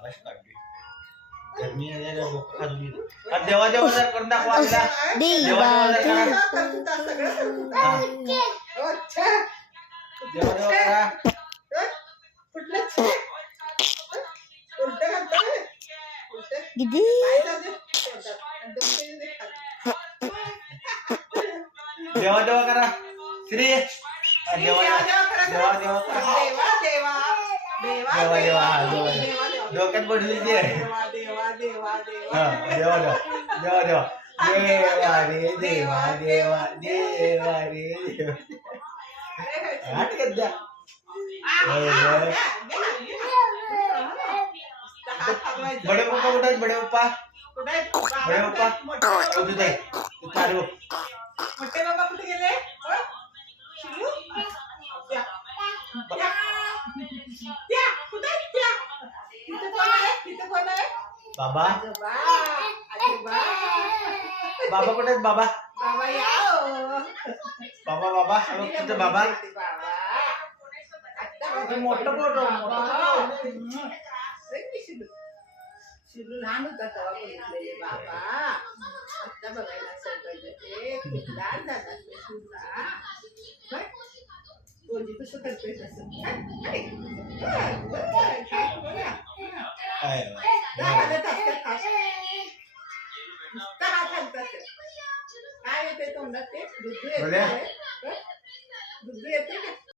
मगाशी काढली गरमी आहे डोकं खाजून येते. देवा देवा जर करून दाखवा आपल्याला. देवा देवा जर करा. देवा देवा करा. दीदी देवा देवा करा. श्री देवा देवा देवा देवा करा. देवा देवा हा देवा डोक्यात पडली ते. हा देवा देवा देवा देवा देवा देवा रे देवा देवा देवा रे देवा. हटकत द्या. बडे पप्पा कुठे आहेत? बडे पप्पा बडे पप्पा तुझे चालू मोठे बाबा कुठे गेले? बाबा बाबा कुठे आहेत? बाबा बाबा बाबा तुझं बाबा मोठं फोटो शिलू लहान होता तेव्हा बघितलेले बाबा. आता बघायला सगळं खूप लहान झाला शिलूला. रोजी कसं करतोय तसं काय येते तोंडात ते दूध